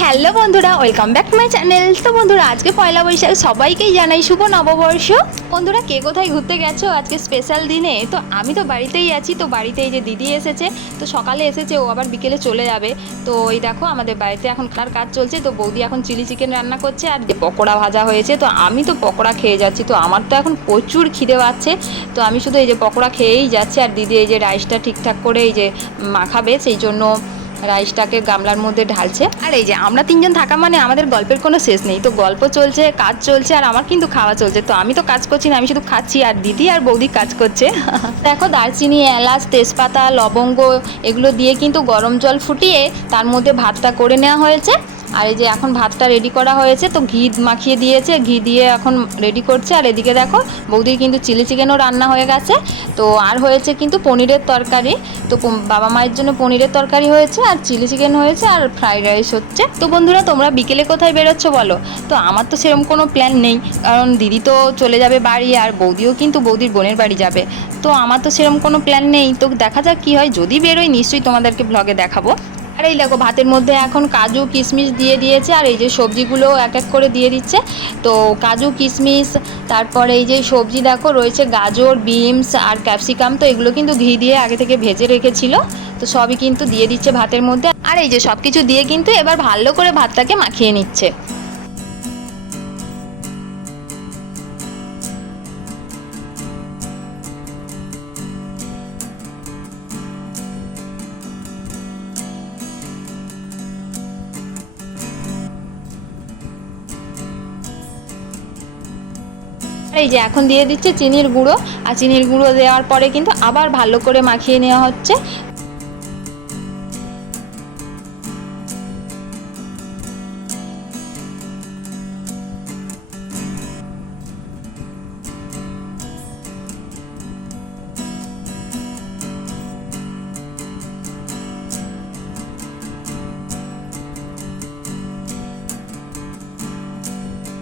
Hello বন্ধুরা welcome back to my channel তো বন্ধুরা, আজকে পয়লা বৈশাখ, সবাইকেই জানাই শুভ নববর্ষ। বন্ধুরা, কে কোথায় ঘুরতে গেছো আজকে স্পেশাল দিনে? তো আমি তো বাড়িতেই আছি, তো বাড়িতে এই যে দিদি এসেছে, তো সকালে এসেছে, ও আবার বিকেলে চলে যাবে। তো এই দেখো, আমাদের বাড়িতে এখন কার কাজ চলছে, তো বৌদি এখন চিলি চিকেন রান্না করছে, আর পকোড়া ভাজা হয়েছে। তো আমি তো পকোড়া খেয়ে যাচ্ছি, তো আমার তো এখন প্রচুর খিদে পাচ্ছে। তো আমি শুধু এই যে পকোড়া খেয়েই যাচ্ছি, আর দিদি এই যে রাইসটা ঠিকঠাক করে এই যে মাখাবে, সেই জন্য রাইসটাকে গামলার মধ্যে ঢালছে। আর এই যে আমরা তিনজন থাকা মানে আমাদের গল্পের কোনো শেষ নেই। তো গল্প চলছে কাজ চলছে আর আমার কিন্তু খাওয়া চলছে। তো আমি তো কাজ করছি না আমি শুধু খাচ্ছি আর দিদি আর বৌদি কাজ করছে। দেখো দারচিনি এলাচ তেজপাতা লবঙ্গ এগুলো দিয়ে কিন্তু গরম জল ফুটিয়ে তার মধ্যে ভাতটা করে নেওয়া হয়েছে। আর এই যে এখন ভাতটা রেডি করা হয়েছে, তো ঘি মাখিয়ে দিয়েছে, ঘি দিয়ে এখন রেডি করছে। আর এদিকে দেখো, বৌদির কিন্তু চিলি চিকেনও রান্না হয়ে গেছে। তো আর হয়েছে কিন্তু পনিরের তরকারি। তো বাবা মায়ের জন্য পনিরের তরকারি হয়েছে, আর চিলি চিকেন হয়েছে, আর ফ্রাইড রাইস হচ্ছে। তো বন্ধুরা, তোমরা বিকেলে কোথায় বেরোচ্ছ বলো? তো আমার তো সেরকম কোনো প্ল্যান নেই, কারণ দিদি তো চলে যাবে বাড়ি, আর বৌদিও কিন্তু বৌদির বোনের বাড়ি যাবে। তো আমার তো সেরকম কোনো প্ল্যান নেই। তো দেখা যাক কী হয়, যদি বেরোই নিশ্চয়ই তোমাদেরকে ব্লগে দেখাবো। আর এই দেখো, ভাতের মধ্যে এখন কাজু, কিশমিশ দিয়ে দিয়েছে, আর এই যে সবজিগুলো এক এক করে দিয়ে দিচ্ছে। তো কাজু, কিশমিশ, তারপরে এই যে সবজি দেখো, রয়েছে গাজর, বিনস আর ক্যাপসিকাম। তো এগুলো কিন্তু ঘি দিয়ে আগে থেকে ভেজে রেখেছিল। তো সবই কিন্তু দিয়ে দিচ্ছে ভাতের মধ্যে। আর এই যে সব কিছু দিয়ে কিন্তু এবার ভালো করে ভাতটাকে মাখিয়ে নিচ্ছে। এই যে এখন দিয়ে দিচ্ছে চিনির গুঁড়ো। আর চিনির গুঁড়ো দেওয়ার পরে কিন্তু আবার ভালো করে মাখিয়ে নেওয়া হচ্ছে।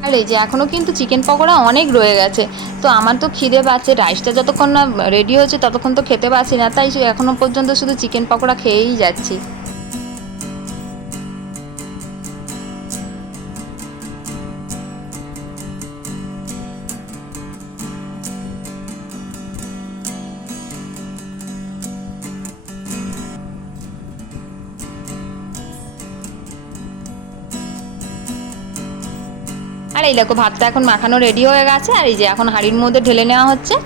আর এই যে এখনও কিন্তু চিকেন পকোড়া অনেক রয়ে গেছে। তো আমার তো খিদে পাচ্ছে, রাইসটা যতক্ষণ না রেডি হচ্ছে ততক্ষণ তো খেতে পারছি না, তাই এখনও পর্যন্ত শুধু চিকেন পকোড়া খেয়েই যাচ্ছি। আর এই দেখো, ভাতটা এখন মাখানো রেডি হয়ে গেছে, আর এই যে এখন হাঁড়ির মধ্যে ঢেলে নেওয়া হচ্ছে।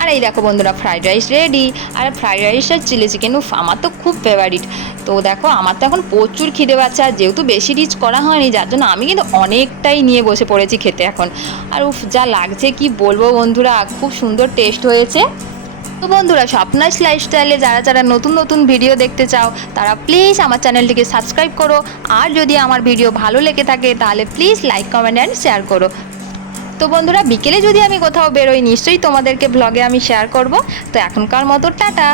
আর এই দেখো বন্ধুরা ফ্রাইড রাইস রেডি আর ফ্রাইড রাইস আর চিলি চিকেন উফ, আমার তো খুব ফেভারিট তো দেখো, আমার তো এখন প্রচুর খিদে পাচ্ছে আর যেহেতু বেশি রিচ করা হয়নি, যার জন্য আমি কিন্তু অনেকটাই নিয়ে বসে পড়েছি খেতে এখন। আর উফ, যা লাগছে, কি বলব বন্ধুরা, খুব সুন্দর টেস্ট হয়েছে। তো বন্ধুরা, স্বপ্নাস লাইফস্টাইলে যারা যারা নতুন নতুন ভিডিও দেখতে চাও, তারা প্লিজ আমার চ্যানেলটিকে সাবস্ক্রাইব করো। আর যদি আমার ভিডিও ভালো লেগে থাকে, তাহলে please like comment and share করো। তো বন্ধুরা, বিকেলে যদি আমি কোথাও বেরোই, নিশ্চয়ই তোমাদেরকে ব্লগে আমি শেয়ার করব। তো এখনকার মতো টাটা।